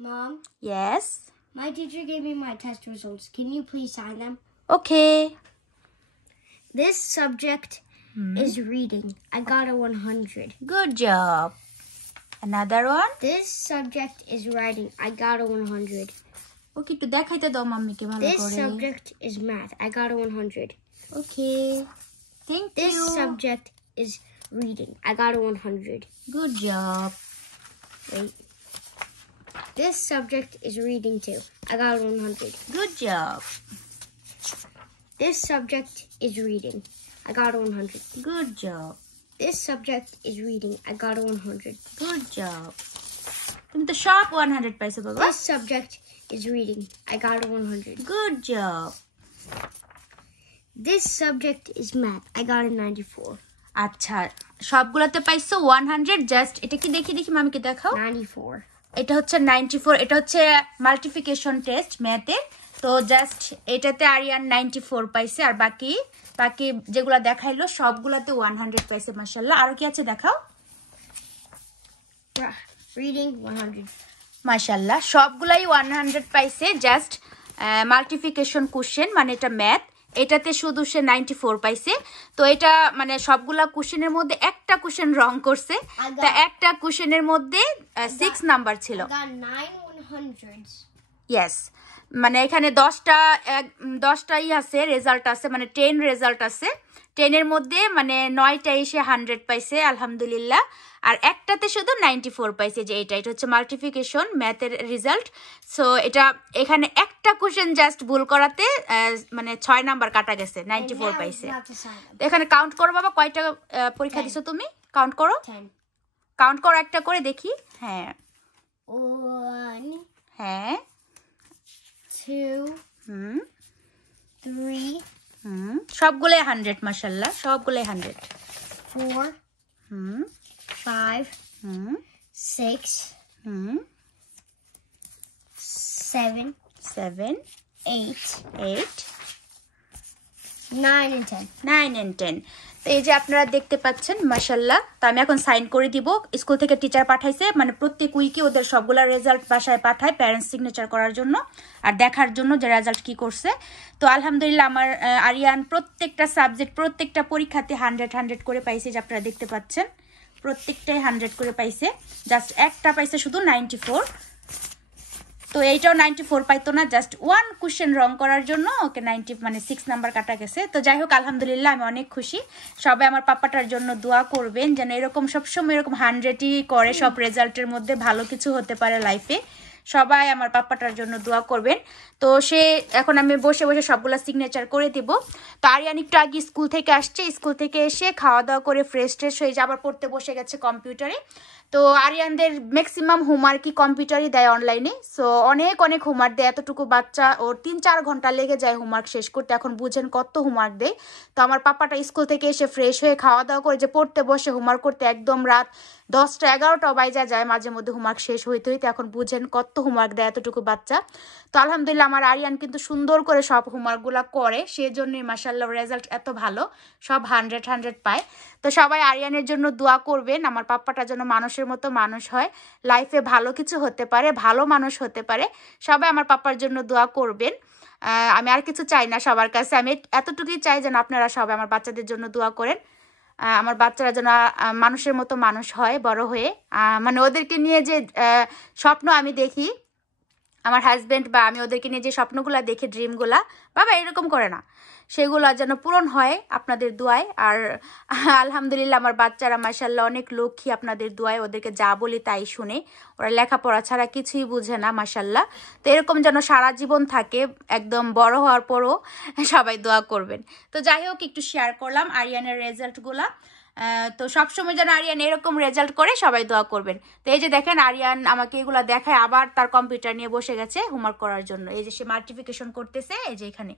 Mom? Yes? My teacher gave me my test results. Can you please sign them? Okay. This subject is reading. I got a 100. Good job. Another one? This subject is writing. I got a 100. Okay, to দেখাইতে দাও মাম্মিকে ভালো This করে। subject is math. I got a 100. Okay. Thank This you. subject is reading. I got a 100. Good job. Wait. This subject is reading too. I got a 100. Good job. This subject is reading. I got a 100. Good job. This subject is reading. I got a 100. Good job. তুমি তো সব 100 পাইছো বাবা। This subject is reading. I got a 100. Good job. This subject is math. I got a 94. আচ্ছা সবগুলোতে পাইছো 100 just এটা কি দেখি মামিকে দেখাও 94. এটা হচ্ছে 94 এটা হচ্ছে মাল্টিপ্লিকেশন টেস্ট ম্যাথে তো জাস্ট এটাতে আরিয়ান 94 পাইছে আর বাকি যেগুলা দেখাইলো সবগুলাতে 100 পাইছে মাশাআল্লাহ আর কি আছে দেখাও Reading 100. মাশাআল্লাহ সবগুলাই 100 পাইছে জাস্ট মাল্টিপ্লিকেশন কোশ্চেন মানে এটা ম্যাথ এটাতে শুধু সে 94 পাইছে তো এটা মানে সবগুলা কোশ্চেনের মধ্যে একটা কোশ্চেন রং করছে তা একটা কোশ্চেনের মধ্যে 6 নাম্বার ছিল I got 9 100s. ইয়েস মানে এখানে 10টাই আছে রেজাল্ট আছে মানে 10 রেজাল্ট আছে 10 এর মধ্যে মানে 9টা এসে 100 পাইছে আলহামদুলিল্লাহ আর একটাতে শুধু 94 পাইছে যে এটা হচ্ছে মাল্টিপ্লিকেশন ম্যাথের রেজাল্ট সো এটা এখানে একটা কোশ্চেন জাস্ট ভুল করাতে মানে 6 নাম্বার কাটা গেছে 94 পাইছে এখানে কাউন্ট করো বাবা কয়টা পরীক্ষা দিছো তুমি কাউন্ট করো 10 কাউন্ট করো একটা করে দেখি হ্যাঁ 1 হ্যাঁ 2 3 সবগুলাই 100 মাশাআল্লাহ সবগুলাই 100 4 5 6 7 7 8 8 9 and 10. 9 and 10 তো এই যে আপনারা দেখতে পাচ্ছেন মাশাআল্লাহ তো আমি এখন সাইন করে দিব স্কুল থেকে টিচার পাঠাইছে মানে প্রত্যেক উইকে ওদের সবগুলা রেজাল্ট বাসায় পাঠায় প্যারেন্টস সিগনেচার করার জন্য আর দেখার জন্য যে রেজাল্ট কি করছে তো আলহামদুলিল্লাহ আমার আরিয়ান প্রত্যেকটা সাবজেক্ট প্রত্যেকটা পরীক্ষাতে 100 করে পাইছে যে আপনারা দেখতে পাচ্ছেন প্রত্যেকটাই 100 করে পাইছে জাস্ট একটা পাইছে শুধু 94 তো এইটাও 94 পাইতো না জাস্ট ওয়ান কোশ্চেন রং করার জন্য ওকে 90 মানে 6 নাম্বার কাটা গেছে তো যাই হোক আলহামদুলিল্লাহ আমি অনেক খুশি সবাই আমার পাপাটার জন্য দোয়া করবেন যেন এরকম সবসময় এরকম 100ই করে সব রেজাল্টের মধ্যে ভালো কিছু হতে পারে লাইফে সবাই আমার পাপাটার জন্য দোয়া করবেন তো সে এখন আমি বসে বসে সবগুলা সিগনেচার করে দিব তো আরিয়ান একটু আগে স্কুল থেকে আসছে স্কুল থেকে এসে খাওয়া দাওয়া করে ফ্রেশ ট্রেশ হয়ে আবার পড়তে বসে গেছে কম্পিউটারে তো আরিয়ানদের ম্যাক্সিমাম হোমওয়ার্কই কম্পিউটারই দেয় অনলাইনে সো অনেক হোমওয়ার্ক দেয় এতটুকু বাচ্চা ওর 3-4 ঘন্টা লেগে যায় হোমওয়ার্ক শেষ করতে এখন বুঝেন কত হোমওয়ার্ক দেয় তো আমার পাপাটা স্কুল থেকে এসে ফ্রেশ হয়ে খাওয়া দাওয়া করে যে পড়তে বসে হোমওয়ার্ক করতে একদম রাত 10টা 11টা বাইজা যায় মাঝে মধ্যে হোমওয়ার্ক শেষ হইতে এখন বুঝেন কত হোমওয়ার্ক দেয় এতটুকু বাচ্চা তো আলহামদুলিল্লাহ আমার আরিয়ান কিন্তু সুন্দর করে সব হোমওয়ার্কগুলো করে সেজন্যই মাশাআল্লাহ রেজাল্ট এত ভালো সব 100 পায় তো সবাই আরিয়ানের জন্য দোয়া করবেন আমার পাপাটা যেন মানুষের মতো মানুষ হয় লাইফে ভালো কিছু হতে পারে ভালো মানুষ হতে পারে সবাই আমার পাপার জন্য দোয়া করবেন আমি আর কিছু চাই না সবার কাছে আমি এতটুকুই চাই যেন আপনারা সবাই আমার বাচ্চাদের জন্য দোয়া করেন আমার বাচ্চারা যেন মানুষের মতো মানুষ হয় বড় হয়ে মানে ওদেরকে নিয়ে যে স্বপ্ন আমি দেখি আমার হাজবেন্ড বা আমি ওদেরকে নিয়ে যে স্বপ্নগুলো দেখি ড্রিমগুলা বাবা এরকম করে না সেগুলো যেন পূরণ হয় আপনাদের দোয়ায় আর আলহামদুলিল্লাহ আমার বাচ্চারা মাশাআল্লাহ অনেক লক্ষ্মী আপনাদের দোয়ায় ওদেরকে যা বলি তাই শুনে ওরা লেখাপড়া ছাড়া কিছুই বুঝে না মাশাআল্লাহ তো এরকম যেন সারা জীবন থাকে একদম বড় হওয়ার পরও সবাই দোয়া করবেন তো যাই হোক একটু শেয়ার করলাম আরিয়ানের রেজাল্টগুলা তো সবসময় যেন আরিয়ান এরকম রেজাল্ট করে সবাই দোয়া করবেন তো এই যে দেখেন আরিয়ান আমাকে এগুলা দেখায় আবার তার কম্পিউটার নিয়ে বসে গেছে হোমওয়ার্ক করার জন্য এই যে সে মাল্টিপ্লিকেশন করতেছে এই যে এখানে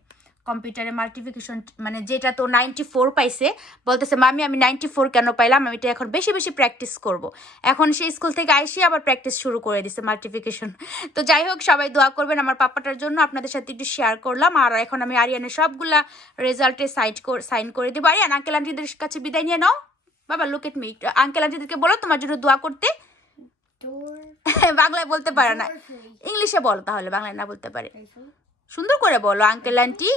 কম্পিউটারে মাল্টিপ্লিকেশন মানে যেটা তো 94 পাইছে বলতেছে মামি আমি 94 কেন পাইলাম আমি এটা এখন বেশি বেশি প্র্যাকটিস করব এখন সে স্কুল থেকে আইসি আবার প্র্যাকটিস শুরু করে দিছে মাল্টিপ্লিকেশন তো যাই হোক সবাই দোয়া করবেন আমার পাপাটার জন্য আপনাদের সাথে একটু শেয়ার করলাম আর এখন আমি আরিয়ানের সবগুলা রেজাল্টে সাইন করে দেবো আরিয়ান আঙ্কেল আন্টিদের কাছে বিদায় নিয়ে নাও বাবা লুক এট মি আঙ্কেল আন্টিদেরকে বলো তোমার জন্য দোয়া করতে Door. বাংলায় বলতে পারে না, Door for me. ইংলিশে বলো তাহলে, বাংলায় না বলতে পারে। Pray for me. সুন্দর করে বলো, uncle aunty.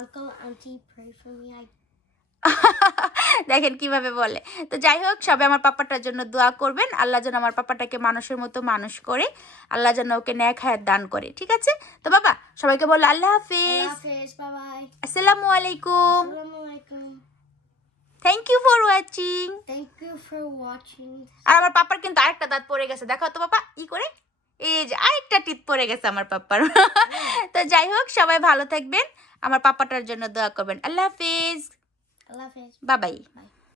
Uncle, auntie, pray for me. দেখেন কিভাবে বলে। তো যাই হোক, সবাই আমার পাপাটার জন্য দোয়া করবেন, আল্লাহ যেন আমার পাপাটাকে মানুষের মতো মানুষ করে, আল্লাহ যেন ওকে ন্যাক হায়াত দান করে। ঠিক আছে, তো বাবা সবাইকে বলো আল্লাহ হাফিজ, Bye bye. আসসালামু আলাইকুম, Assalamualaikum. Thank you for watching. Thank you for watching. আর আমার পাপার কিন্তু আরেকটা দাঁত পড়ে গেছে, দেখো তো বাবা ই করে, এই যে আরেকটা টিথ পড়ে গেছে আমার পাপার। তো যাই হোক, সবাই ভালো থাকবেন, আমার পাপাটার জন্য দোয়া করবেন। আল্লাহ হাফিজ, Allah Hafiz. Bye bye. Bye.